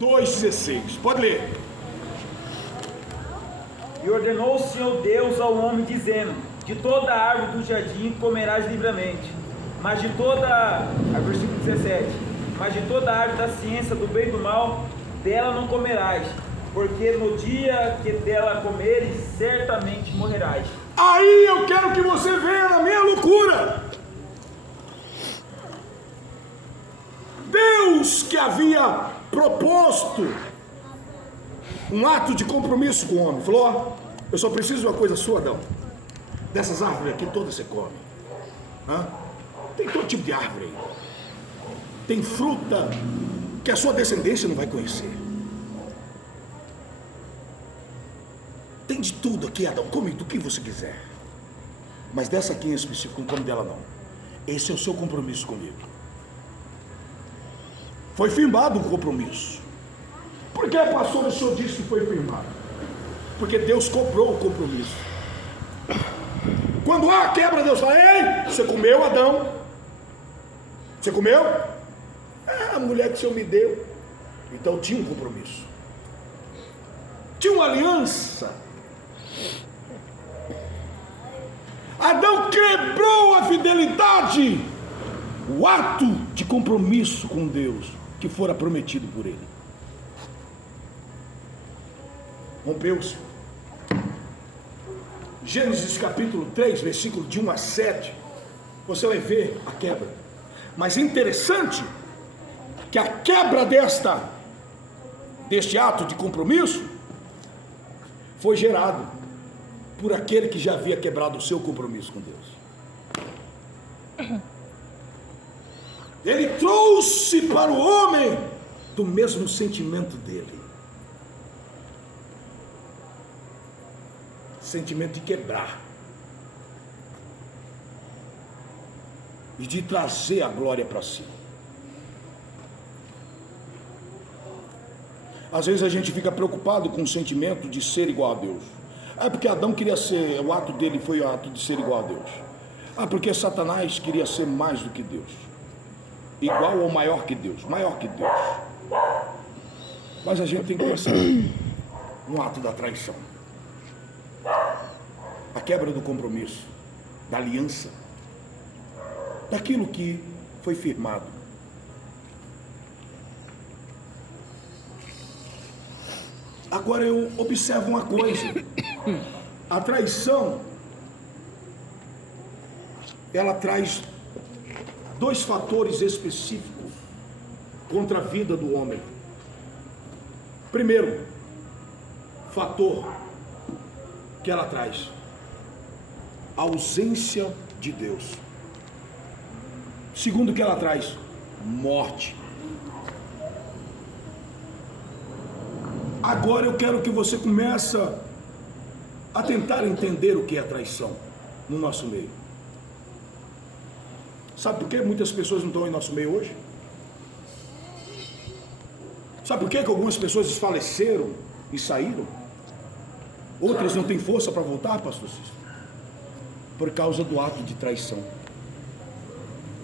2,16. Pode ler. E ordenou o Senhor Deus ao homem, dizendo: de toda a árvore do jardim comerás livremente, mas de toda, versículo 17, mas de toda a árvore da ciência do bem e do mal, dela não comerás, porque no dia que dela comeres, certamente morrerás. Aí eu quero que você veja na minha loucura. Deus, que havia proposto um ato de compromisso com o homem, falou: ó, eu só preciso de uma coisa sua, Adão. Dessas árvores aqui todas você come. Tem todo tipo de árvore aí. Tem fruta que a sua descendência não vai conhecer. Tem de tudo aqui, Adão. Come do que você quiser. Mas dessa aqui em específico, não come dela não. Esse é o seu compromisso comigo. Foi firmado o compromisso. Por que, pastor, o senhor disse que foi firmado? Porque Deus cobrou o compromisso. Quando há a quebra, Deus fala: ei, você comeu, Adão? Você comeu? A mulher que o senhor me deu. Então tinha um compromisso. Tinha uma aliança. Adão quebrou a fidelidade, o ato de compromisso com Deus que fora prometido por ele. Rompeu-se. Gênesis capítulo 3, versículo de 1 a 7, você vai ver a quebra. Mas é interessante que a quebra deste ato de compromisso foi gerado por aquele que já havia quebrado o seu compromisso com Deus. Ele trouxe para o homem do mesmo sentimento dele. Sentimento de quebrar e de trazer a glória para si. Às vezes a gente fica preocupado com o sentimento de ser igual a Deus. Porque Adão queria ser, o ato dele foi o ato de ser igual a Deus. Porque Satanás queria ser mais do que Deus, igual ou maior que Deus, maior que Deus. Mas a gente tem que pensar no ato da traição, a quebra do compromisso, da aliança, daquilo que foi firmado. Agora eu observo uma coisa: a traição, ela traz dois fatores específicos contra a vida do homem. Primeiro fator que ela traz: a ausência de Deus. Segundo que ela traz: morte. Agora eu quero que você comece a tentar entender o que é traição no nosso meio. Sabe por que muitas pessoas não estão em nosso meio hoje? Sabe por que algumas pessoas desfaleceram e saíram? Outras não têm força para voltar, pastor Cícero? Por causa do ato de traição.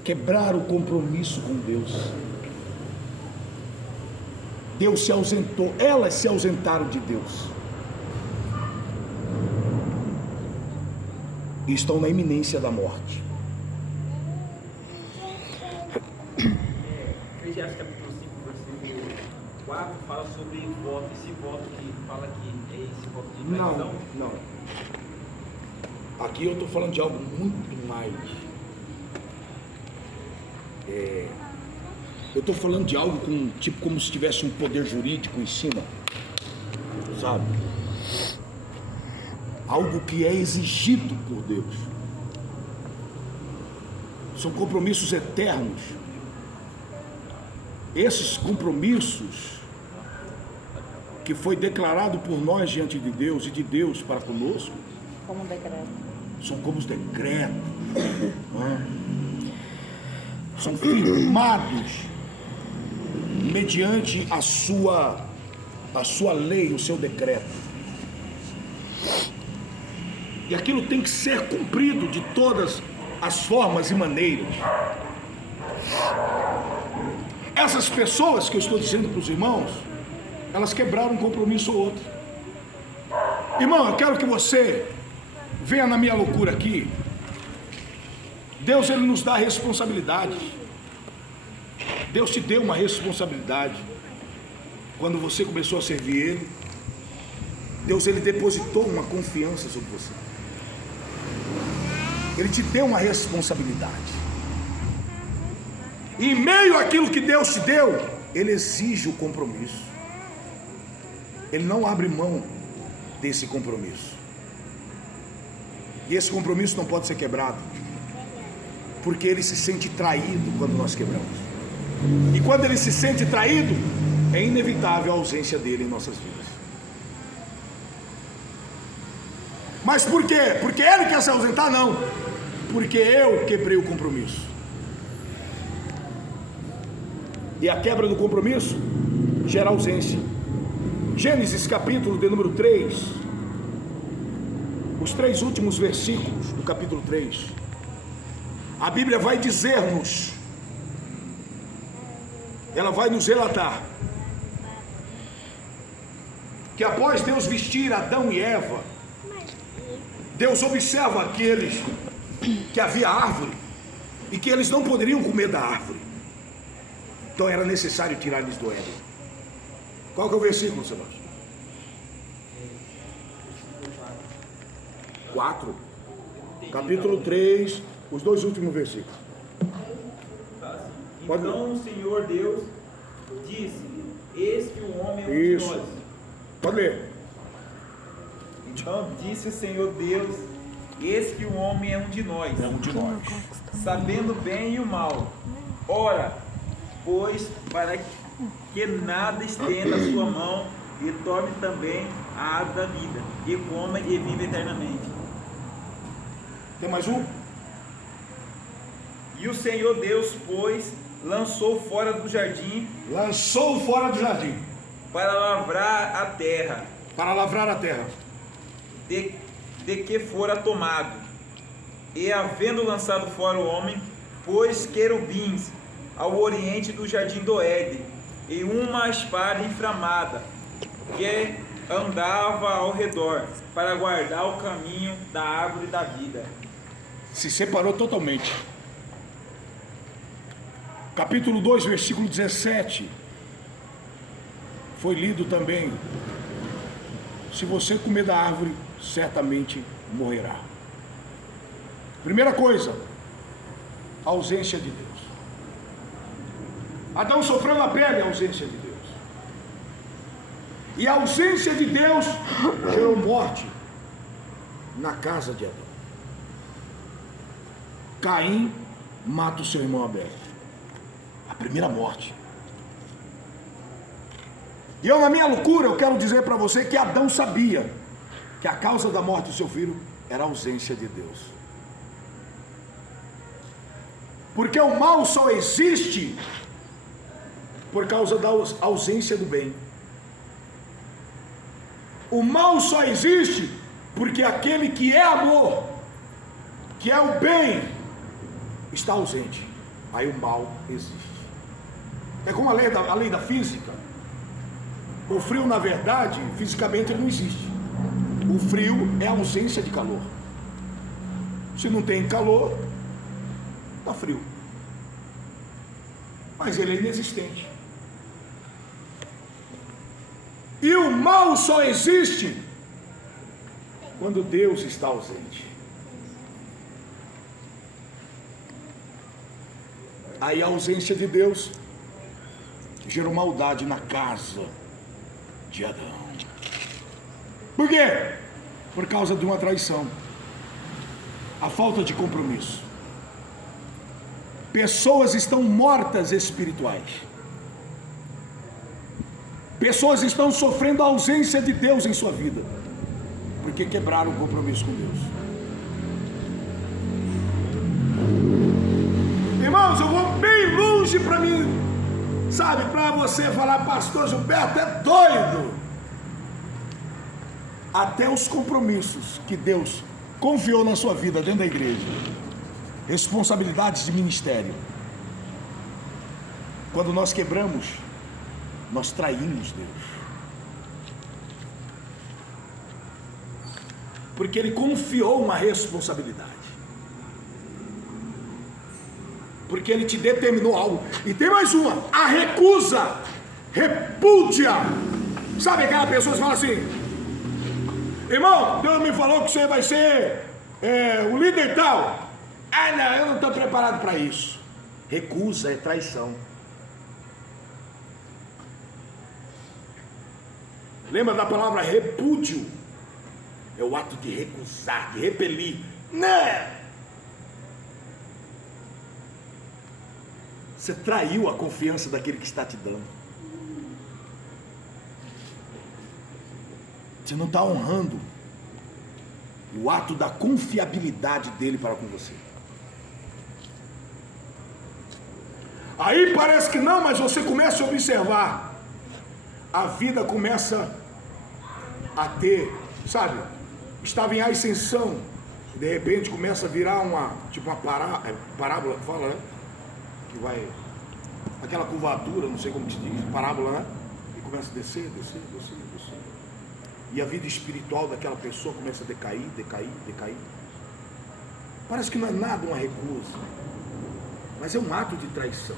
Quebrar o compromisso com Deus. Deus se ausentou, elas se ausentaram de Deus. E estão na iminência da morte. Eclesiastes capítulo 5, versículo 4, fala sobre voto. Esse voto que fala que é esse voto de traição? Não. Aqui eu estou falando de algo muito mais. Eu estou falando de algo como se tivesse um poder jurídico em cima, sabe? Algo que é exigido por Deus. São compromissos eternos. Esses compromissos que foi declarado por nós diante de Deus e de Deus para conosco, como decreto, são como os decretos, são firmados mediante a sua lei, o seu decreto. E aquilo tem que ser cumprido de todas as formas e maneiras. Essas pessoas que eu estou dizendo para os irmãos, elas quebraram um compromisso ou outro. Irmão, eu quero que você venha na minha loucura aqui. Deus, Ele nos dá responsabilidade. Deus te deu uma responsabilidade. Quando você começou a servir Ele, Deus, Ele depositou uma confiança sobre você. Ele te deu uma responsabilidade. E em meio àquilo que Deus te deu, Ele exige o compromisso. Ele não abre mão desse compromisso. E esse compromisso não pode ser quebrado, porque Ele se sente traído quando nós quebramos. E quando Ele se sente traído, é inevitável a ausência dele em nossas vidas. Mas por quê? Porque Ele quer se ausentar? Não. Porque eu quebrei o compromisso. E a quebra do compromisso gera ausência. Gênesis capítulo de número 3, os 3 últimos versículos do capítulo 3, a Bíblia vai dizer-nos, ela vai nos relatar, que após Deus vestir Adão e Eva, Deus observa aqueles que havia árvore e que eles não poderiam comer da árvore. Então era necessário tirar eles do Éden. Qual que é o versículo, Sebastião? 4. Capítulo 3, os 2 últimos versículos. Então o Senhor Deus disse: eis que o homem é um Isso. de nós. Pode ler. Então disse o Senhor Deus: eis que o homem é um de nós, sabendo o bem e o mal. Ora, pois, para que nada estenda a sua mão e tome também a árvore da vida, e coma e viva eternamente. Tem mais um? E o Senhor Deus, pois, lançou fora do jardim Lançou fora do jardim para lavrar a terra, para lavrar a terra. de que fora tomado. E havendo lançado fora o homem, pôs querubins ao oriente do jardim do Éden, e uma espada inflamada que andava ao redor para guardar o caminho da árvore da vida. Se separou totalmente. Capítulo 2, versículo 17. Foi lido também. Se você comer da árvore, certamente morrerá. Primeira coisa, a ausência de Deus. Adão sofreu na pele a ausência de Deus. E a ausência de Deus gerou morte na casa de Adão. Caim mata o seu irmão Abel. A primeira morte. E eu, na minha loucura, eu quero dizer para você que Adão sabia que a causa da morte do seu filho era a ausência de Deus. Porque o mal só existe por causa da ausência do bem. O mal só existe porque aquele que é amor, que é o bem, está ausente. Aí o mal existe. É como a lei da física. O frio, na verdade, fisicamente ele não existe. O frio é a ausência de calor. Se não tem calor, está frio. Mas ele é inexistente. E o mal só existe quando Deus está ausente. Aí a ausência de Deus gerou maldade na casa de Adão. Por quê? Por causa de uma traição. A falta de compromisso. Pessoas estão mortas espirituais. Pessoas estão sofrendo a ausência de Deus em sua vida, porque quebraram o compromisso com Deus. Irmãos, eu vou bem longe para mim, sabe, para você falar, pastor Gilberto é doido. Até os compromissos que Deus confiou na sua vida dentro da igreja, responsabilidades de ministério, quando nós quebramos, nós traímos Deus. Porque ele confiou uma responsabilidade. Porque ele te determinou algo. E tem mais uma: a recusa, repúdia. Sabe aquela pessoa que fala assim: irmão, Deus me falou que você vai ser o líder tal. Ah, não, eu não estou preparado para isso. Recusa é traição. Lembra da palavra repúdio? É o ato de recusar, de repelir. Não! Você traiu a confiança daquele que está te dando. Você não está honrando o ato da confiabilidade dele para com você. Aí parece que não, mas você começa a observar. A vida começa a ter, sabe? Estava em ascensão. De repente começa a virar uma parábola que fala, né? Que vai, aquela curvatura, não sei como se diz, parábola, né? E começa a descer. E a vida espiritual daquela pessoa começa a decair. Parece que não é nada uma recusa, mas é um ato de traição.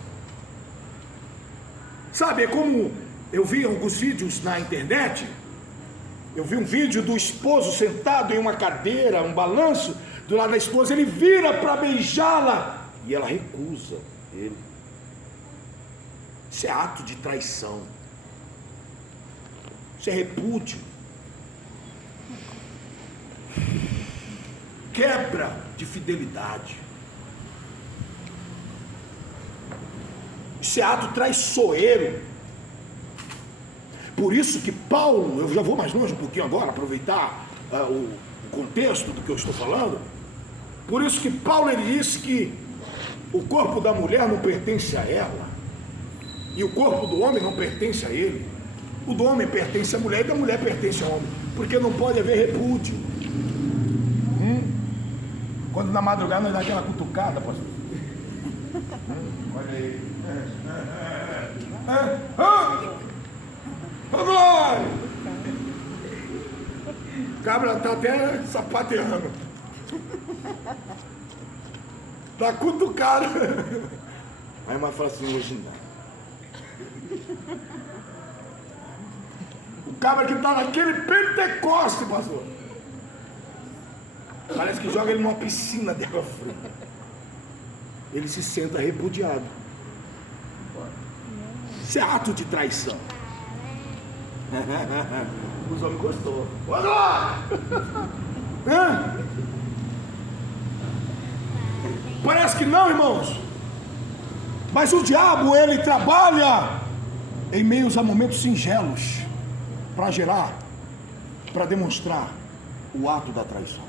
Sabe, é como eu vi alguns vídeos na internet. Eu vi um vídeo do esposo sentado em uma cadeira, um balanço, do lado da esposa. Ele vira para beijá-la e ela recusa ele. Isso é ato de traição. Isso é repúdio. Quebra de fidelidade. Isso é ato traiçoeiro. Por isso que Paulo, eu já vou mais longe um pouquinho agora, aproveitar o contexto do que eu estou falando. Por isso que Paulo, ele disse que o corpo da mulher não pertence a ela, e o corpo do homem não pertence a ele. O do homem pertence à mulher e da mulher pertence ao homem, porque não pode haver repúdio. Quando na madrugada nós dá aquela cutucada, pastor. Olha aí. Ô Glória! O cabra tá até sapateando. Tá cutucado. Aí a irmã fala assim: hoje não. O cabra que tá naquele Pentecoste, pastor. Parece que joga ele numa piscina de água fria. Ele se senta repudiado. Isso é ato de traição. Os homens gostou. Parece que não, irmãos. Mas o diabo, ele trabalha em meios a momentos singelos para gerar, para demonstrar o ato da traição.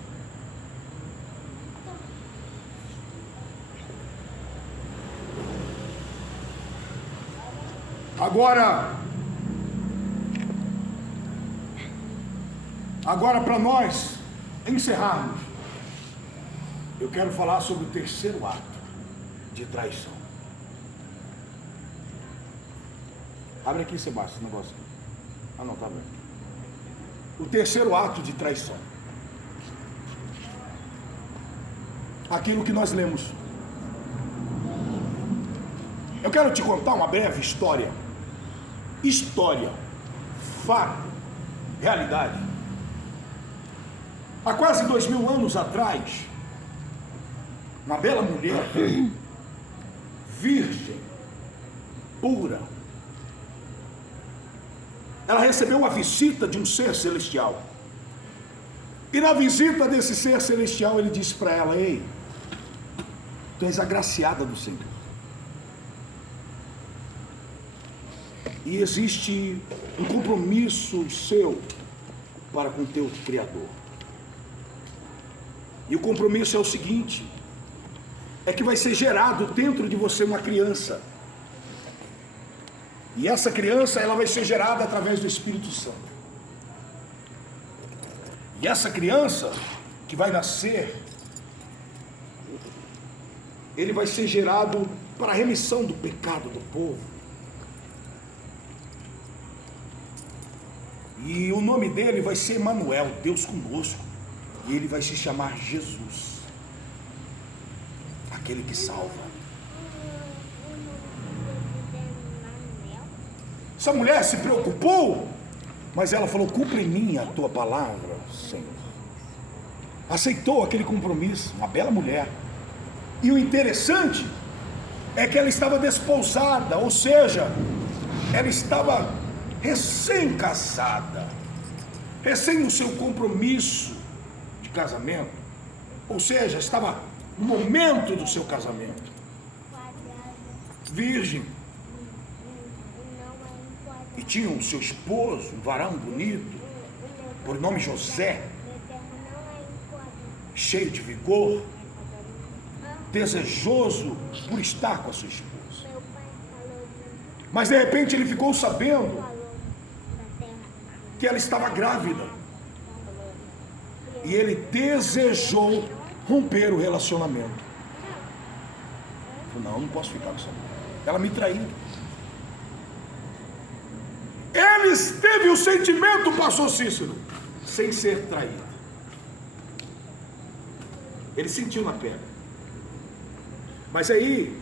Agora para nós encerrarmos, eu quero falar sobre o terceiro ato de traição. Abre aqui, Sebastião, esse negócio aqui. Ah, não, tá aberto. O terceiro ato de traição. Aquilo que nós lemos. Eu quero te contar uma breve história. Fato, realidade. Há quase 2000 anos atrás, uma bela mulher, virgem, pura, ela recebeu a visita de um ser celestial. E na visita desse ser celestial, ele disse para ela: ei, tu és agraciada do Senhor. E existe um compromisso seu para com o teu Criador. E o compromisso é o seguinte: é que vai ser gerado dentro de você uma criança. E essa criança, ela vai ser gerada através do Espírito Santo. E essa criança que vai nascer, ele vai ser gerado para a remissão do pecado do povo. E o nome dele vai ser Emanuel, Deus conosco. E ele vai se chamar Jesus, aquele que salva. Essa mulher se preocupou, mas ela falou: cumpre em mim a tua palavra, Senhor. Aceitou aquele compromisso, uma bela mulher. E o interessante é que ela estava desposada, ou seja, ela estava recém-casada, recém no seu compromisso de casamento, ou seja, estava no momento do seu casamento, virgem, e tinha o seu esposo, um varão bonito, por nome José, cheio de vigor, desejoso por estar com a sua esposa. Mas de repente ele ficou sabendo que ela estava grávida, e ele desejou romper o relacionamento. Falou: não posso ficar com essa mulher, ela me traiu. Ele teve o sentimento, pastor Cícero, sem ser traído. Ele sentiu na pele. Mas aí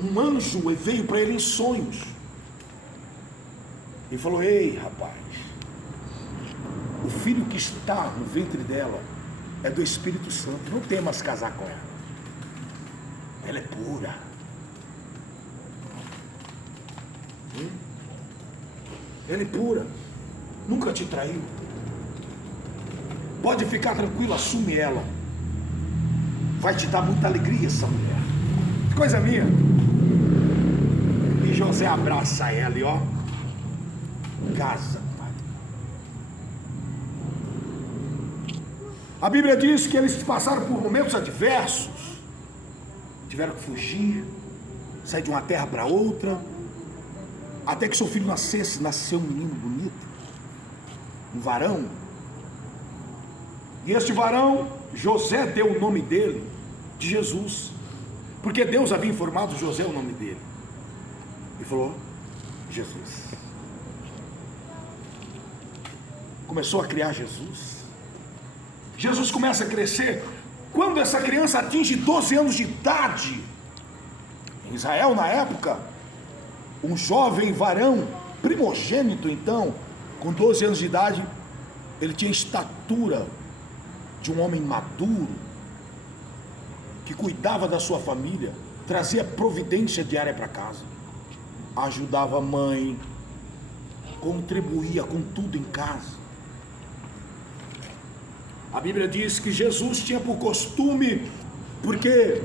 um anjo veio para ele em sonhos e falou: ei, rapaz, o filho que está no ventre dela é do Espírito Santo, não temas casar com ela, ela é pura. Ela é pura, nunca te traiu, pode ficar tranquilo, assume ela, vai te dar muita alegria essa mulher. Coisa minha. E José abraça ela e ó, casa. A Bíblia diz que eles passaram por momentos adversos, tiveram que fugir, sair de uma terra para outra, até que seu filho nascesse. Nasceu um menino bonito, um varão, e este varão, José deu o nome dele de Jesus, porque Deus havia informado José o nome dele, e falou: Jesus. Começou a criar Jesus. Jesus começa a crescer. Quando essa criança atinge 12 anos de idade, em Israel na época, um jovem varão, primogênito então, com 12 anos de idade, ele tinha estatura de um homem maduro, que cuidava da sua família, trazia providência diária para casa, ajudava a mãe, contribuía com tudo em casa. A Bíblia diz que Jesus tinha por costume, porque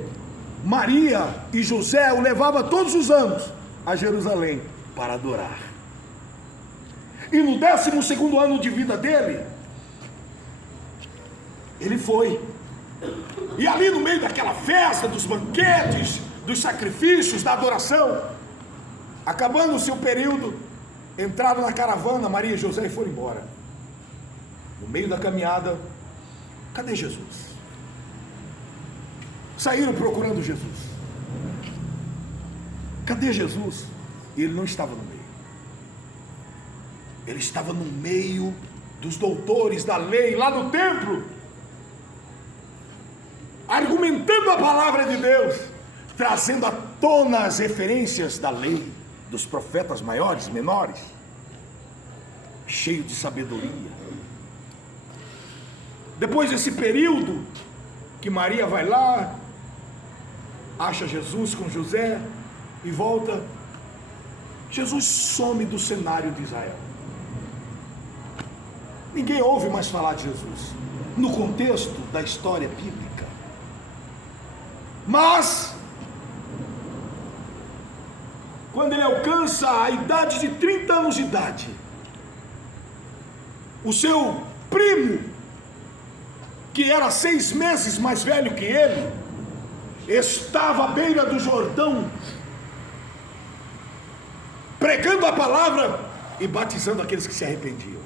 Maria e José o levavam todos os anos a Jerusalém para adorar. E no 12º ano de vida dele, ele foi. E ali no meio daquela festa, dos banquetes, dos sacrifícios, da adoração, acabando o seu período, entraram na caravana, Maria e José, e foram embora. No meio da caminhada, cadê Jesus? Saíram procurando Jesus. Cadê Jesus? E ele não estava no meio. Ele estava no meio dos doutores da lei, lá no templo, argumentando a palavra de Deus, trazendo à tona as referências da lei, dos profetas maiores, menores, cheio de sabedoria. Depois desse período, que Maria vai lá, acha Jesus com José e volta, Jesus some do cenário de Israel. Ninguém ouve mais falar de Jesus no contexto da história bíblica. Mas quando ele alcança a idade de 30 anos de idade, o seu primo, que era 6 meses mais velho que ele, estava à beira do Jordão, pregando a palavra e batizando aqueles que se arrependiam.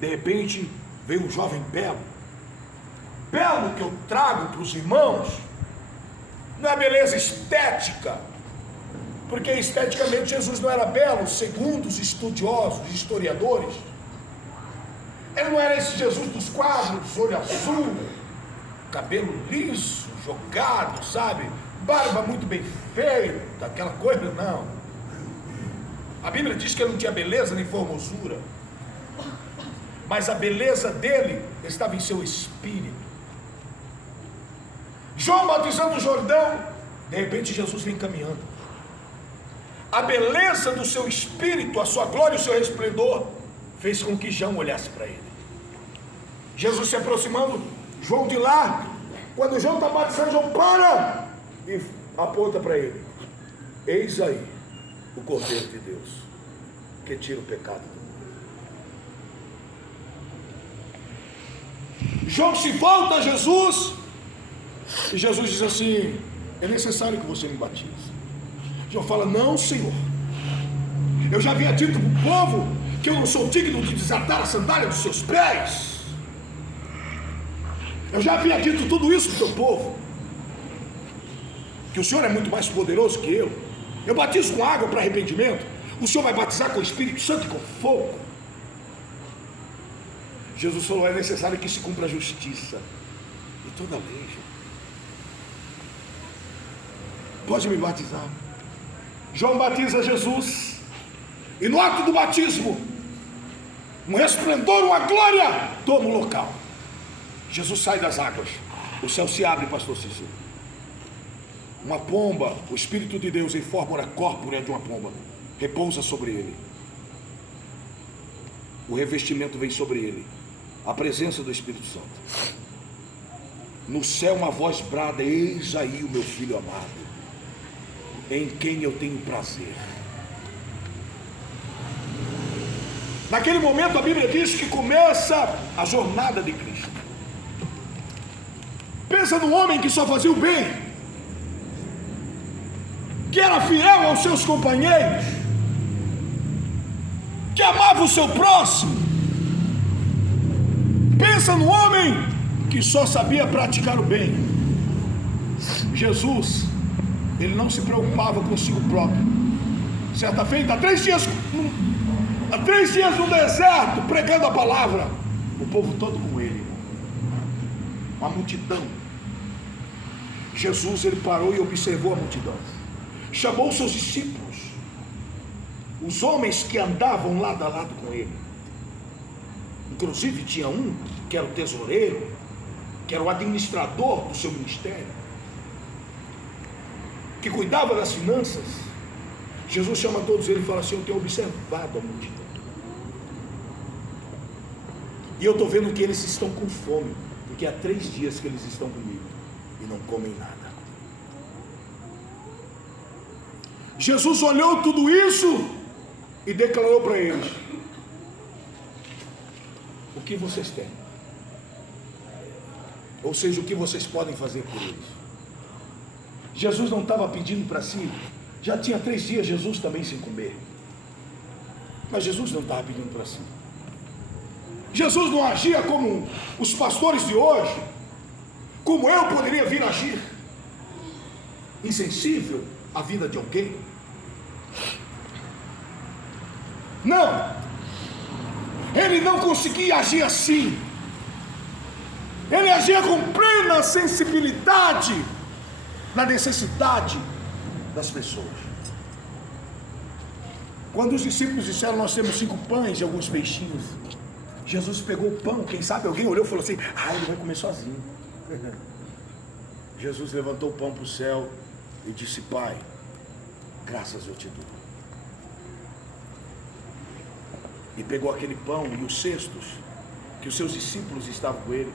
De repente veio um jovem belo que eu trago para os irmãos, não é beleza estética, porque esteticamente Jesus não era belo, segundo os estudiosos, historiadores, Ele não era esse Jesus dos quadros, olho azul, cabelo liso, jogado, sabe? Barba muito bem feita, aquela coisa, não. A Bíblia diz que ele não tinha beleza nem formosura, mas a beleza dele estava em seu espírito. João batizando o Jordão, de repente Jesus vem caminhando. A beleza do seu espírito, a sua glória e o seu resplendor fez com que João olhasse para ele. Jesus se aproximando, João de lá, quando João está batizando, João para e aponta para ele: eis aí o Cordeiro de Deus, que tira o pecado do mundo. João se volta a Jesus, e Jesus diz assim: é necessário que você me batize. João fala: não, Senhor, eu já havia dito para o povo que eu não sou digno de desatar a sandália dos seus pés. Eu já havia dito tudo isso para o teu povo, que o Senhor é muito mais poderoso que eu. Eu batizo com água para arrependimento, o Senhor vai batizar com o Espírito Santo e com fogo. Jesus falou: é necessário que se cumpra a justiça e toda a lei. Pode me batizar. João batiza Jesus, e no ato do batismo, um resplendor, uma glória toma o local. Jesus sai das águas, o céu se abre, pastor Cícero. Uma pomba, o Espírito de Deus em forma corpórea de uma pomba, repousa sobre ele. O revestimento vem sobre ele, a presença do Espírito Santo. No céu uma voz brada: eis aí o meu filho amado, em quem eu tenho prazer. Naquele momento a Bíblia diz que começa a jornada de Cristo. Pensa num homem que só fazia o bem, que era fiel aos seus companheiros, que amava o seu próximo. Pensa num homem que só sabia praticar o bem. Jesus, ele não se preocupava consigo próprio. Certa feita, há 3 dias no deserto, pregando a palavra, o povo todo com ele, uma multidão. Jesus, ele parou e observou a multidão, chamou os seus discípulos, os homens que andavam lado a lado com ele. Inclusive tinha um que era o tesoureiro, que era o administrador do seu ministério, que cuidava das finanças. Jesus chama todos eles e fala assim: eu tenho observado a multidão, e eu estou vendo que eles estão com fome, porque há 3 dias que eles estão comigo e não comem nada. Jesus olhou tudo isso e declarou para eles: o que vocês têm? Ou seja, o que vocês podem fazer por eles? Jesus não estava pedindo para si. Já tinha 3 dias Jesus também sem comer, mas Jesus não estava pedindo para si. Jesus não agia como os pastores de hoje, como eu poderia vir agir, insensível à vida de alguém. Não, ele não conseguia agir assim. Ele agia com plena sensibilidade na necessidade das pessoas. Quando os discípulos disseram: nós temos 5 pães e alguns peixinhos, Jesus pegou o pão. Quem sabe alguém olhou e falou assim: ele vai comer sozinho. Jesus levantou o pão para o céu e disse: Pai, graças eu te dou. E pegou aquele pão e os cestos que os seus discípulos estavam com ele,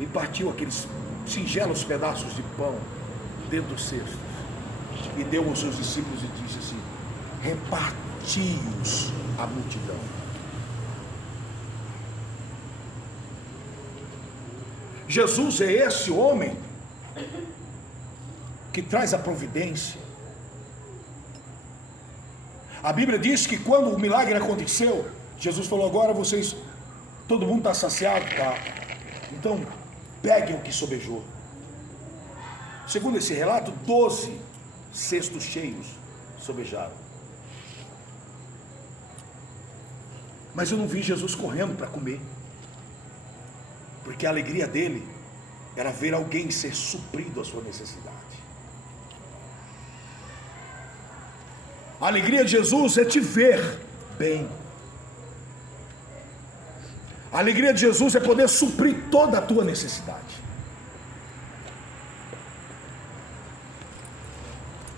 e partiu aqueles singelos pedaços de pão dentro dos cestos, e deu aos seus discípulos e disse assim: reparti-os à multidão. Jesus é esse homem que traz a providência. A Bíblia diz que quando o milagre aconteceu, Jesus falou: agora vocês, todo mundo está saciado, tá? Então peguem o que sobejou. Segundo esse relato, 12 cestos cheios sobejaram. Mas eu não vi Jesus correndo para comer. Porque a alegria dele era ver alguém ser suprido a sua necessidade. A alegria de Jesus é te ver bem. A alegria de Jesus é poder suprir toda a tua necessidade.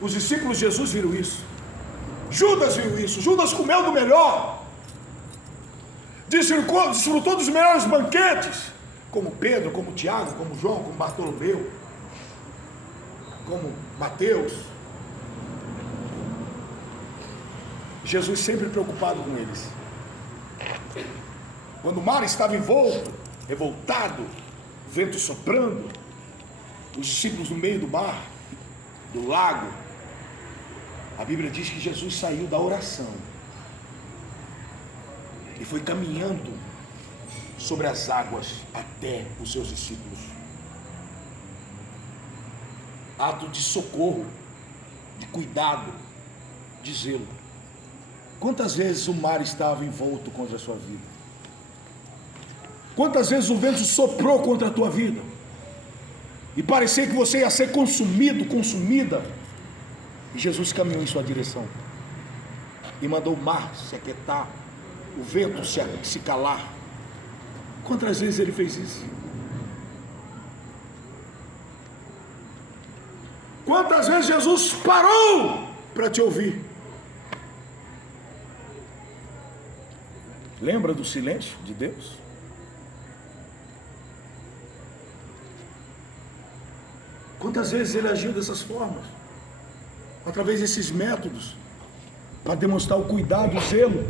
Os discípulos de Jesus viram isso. Judas viu isso. Judas comeu do melhor. Desfrutou dos melhores banquetes. Como Pedro, como Tiago, como João, como Bartolomeu, como Mateus. Jesus sempre preocupado com eles. Quando o mar estava envolto, revoltado, vento soprando, os discípulos no meio do mar, do lago, a Bíblia diz que Jesus saiu da oração e foi caminhando sobre as águas até os seus discípulos. Ato de socorro, de cuidado, de zelo. Quantas vezes o mar estava envolto contra a sua vida? Quantas vezes o vento soprou contra a tua vida? E parecia que você ia ser consumido, consumida. E Jesus caminhou em sua direção. E mandou o mar se aquietar, o vento se calar. Quantas vezes ele fez isso? Quantas vezes Jesus parou para te ouvir? Lembra do silêncio de Deus? Quantas vezes ele agiu dessas formas? Através desses métodos, para demonstrar o cuidado, o zelo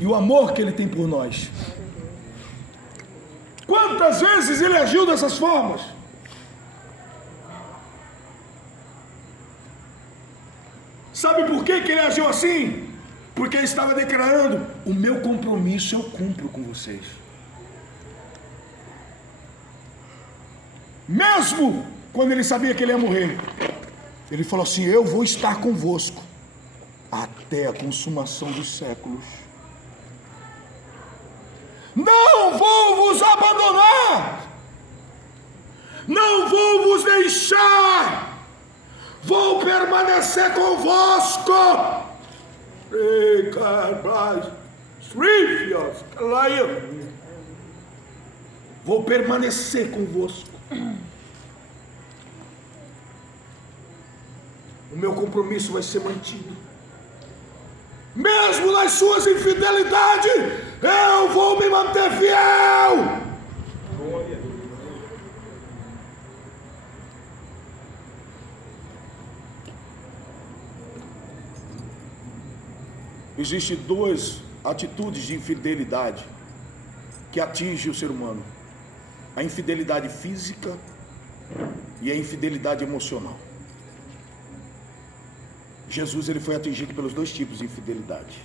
e o amor que ele tem por nós. Quantas vezes ele agiu dessas formas? Sabe por que ele agiu assim? Porque ele estava declarando: o meu compromisso eu cumpro com vocês. Mesmo quando ele sabia que ele ia morrer, ele falou assim: eu vou estar convosco até a consumação dos séculos. Não vou vos abandonar, não vou vos deixar, vou permanecer convosco. Vou permanecer convosco. O meu compromisso vai ser mantido. Mesmo nas suas infidelidades, eu vou me manter fiel. Existem duas atitudes de infidelidade que atingem o ser humano: a infidelidade física e a infidelidade emocional. Jesus ele foi atingido pelos dois tipos de infidelidade.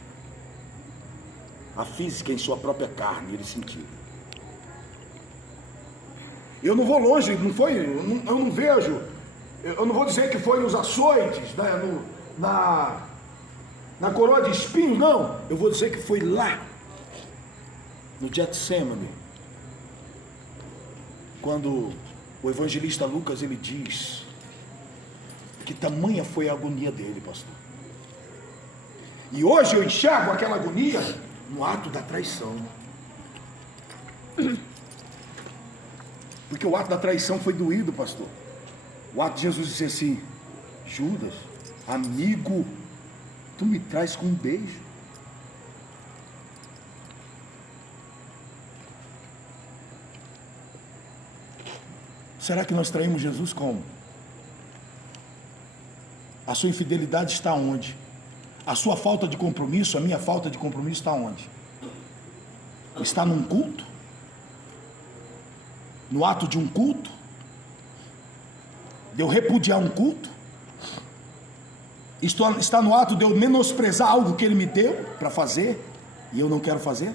A física em sua própria carne, ele sentiu. Eu não vou longe, não foi, eu não vejo, eu não vou dizer que foi nos açoites, né, na coroa de espinhos, não. Eu vou dizer que foi lá, no Getsemane, quando o evangelista Lucas ele diz que tamanha foi a agonia dele, pastor. E hoje eu enxergo aquela agonia no ato da traição. Porque o ato da traição foi doído, pastor. O ato de Jesus disse assim: Judas, amigo, tu me traz com um beijo. Será que nós traímos Jesus como? A sua infidelidade está onde? A sua falta de compromisso, a minha falta de compromisso está onde? Está num culto? No ato de um culto? De eu repudiar um culto? Está no ato de eu menosprezar algo que ele me deu para fazer e eu não quero fazer?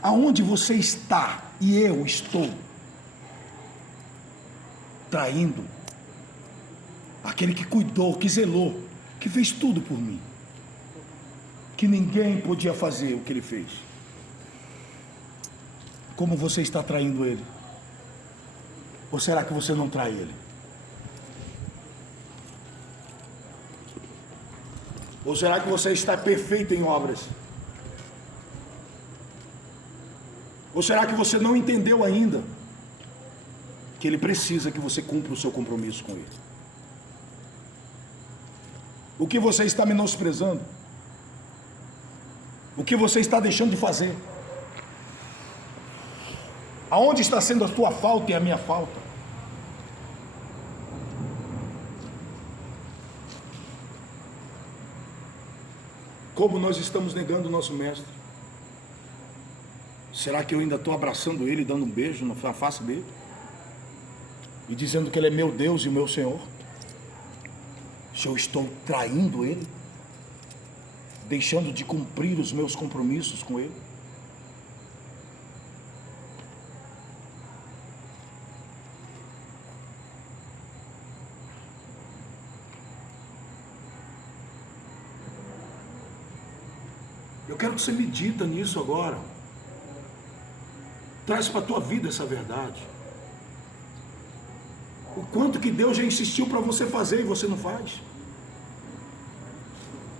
Aonde você está e eu estou traindo aquele que cuidou, que zelou, que fez tudo por mim, que ninguém podia fazer o que ele fez? como você está traindo ele? Ou será que você não trai ele? Ou será que você está perfeito em obras? Ou será que você não entendeu ainda que ele precisa que você cumpra o seu compromisso com ele? O que você está menosprezando? O que você está deixando de fazer? Aonde está sendo a tua falta e a minha falta? Como nós estamos negando o nosso mestre? Será que eu ainda estou abraçando ele, dando um beijo na face dele? E dizendo que ele é meu Deus e o meu Senhor? Se eu estou traindo ele? Deixando de cumprir os meus compromissos com ele? Eu quero que você medita nisso agora. Traz para a tua vida essa verdade. O quanto que Deus já insistiu para você fazer e você não faz.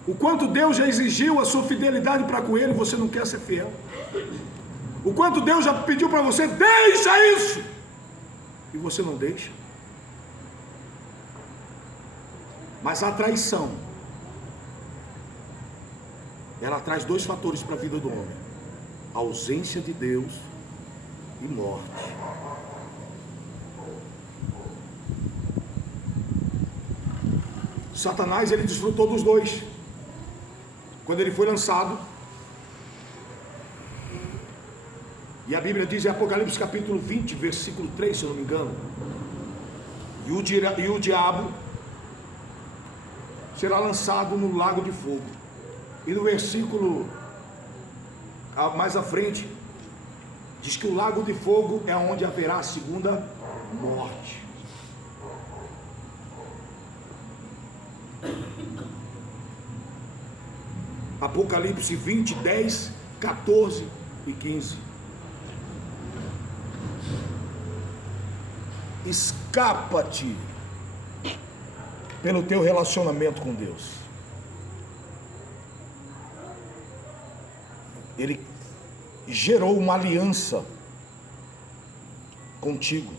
O quanto Deus já exigiu a sua fidelidade para com Ele e você não quer ser fiel. O quanto Deus já pediu para você, deixa isso! E você não deixa. Mas a traição, ela traz dois fatores para a vida do homem: a ausência de Deus e morte. Satanás, ele desfrutou dos dois. Quando ele foi lançado, e a Bíblia diz em Apocalipse capítulo 20, versículo 3, se eu não me engano, e o diabo será lançado no lago de fogo. E no versículo mais à frente, diz que o lago de fogo é onde haverá a segunda morte. Apocalipse 20, 10, 14 e 15. Escapa-te pelo teu relacionamento com Deus. Ele gerou uma aliança contigo.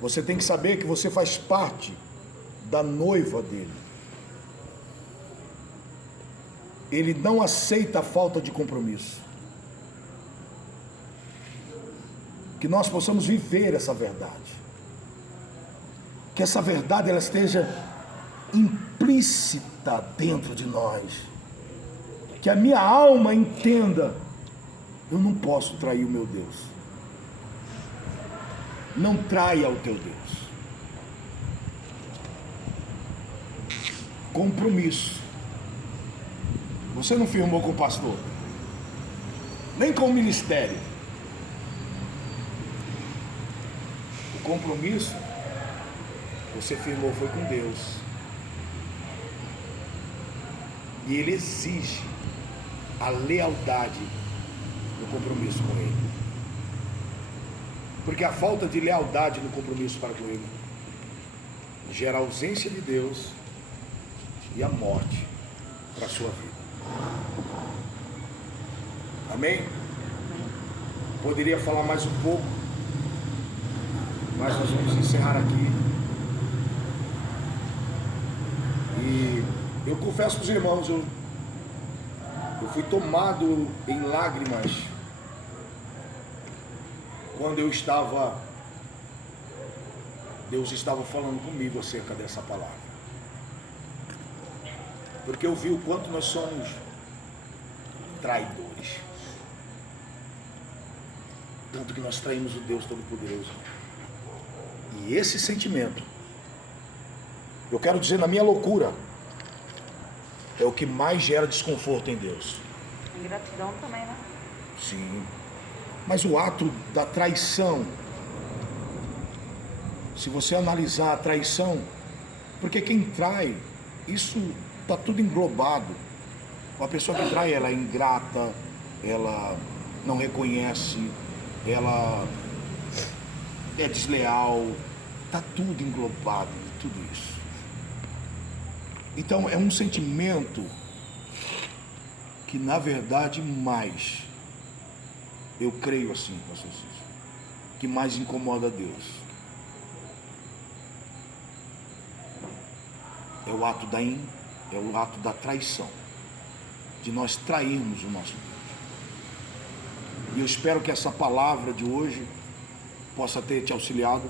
Você tem que saber que você faz parte da noiva dele. Ele não aceita a falta de compromisso. Que nós possamos viver essa verdade. Que essa verdade ela esteja implícita dentro de nós. Que a minha alma entenda: eu não posso trair o meu Deus. Não traia o teu Deus. Compromisso. Você não firmou com o pastor, nem com o ministério. O compromisso você firmou foi com Deus. E Ele exige a lealdade no compromisso com Ele. Porque a falta de lealdade no compromisso para com Ele gera a ausência de Deus e a morte para a sua vida. Amém? Poderia falar mais um pouco, mas nós vamos encerrar aqui. E eu confesso para os irmãos, eu fui tomado em lágrimas quando Deus estava falando comigo acerca dessa palavra. Porque eu vi o quanto nós somos traidores. Tanto que nós traímos o Deus Todo-Poderoso. E esse sentimento, eu quero dizer na minha loucura, é o que mais gera desconforto em Deus. Ingratidão também, né? Sim. Mas o ato da traição, se você analisar a traição, porque quem trai, isso está tudo englobado. Uma pessoa que trai, ela é ingrata, ela não reconhece, ela é desleal, está tudo englobado em tudo isso. Então é um sentimento que na verdade mais, eu creio assim, pastor Cícero, que mais incomoda a Deus. É o ato da traição, de nós trairmos o nosso Deus. E eu espero que essa palavra de hoje possa ter te auxiliado,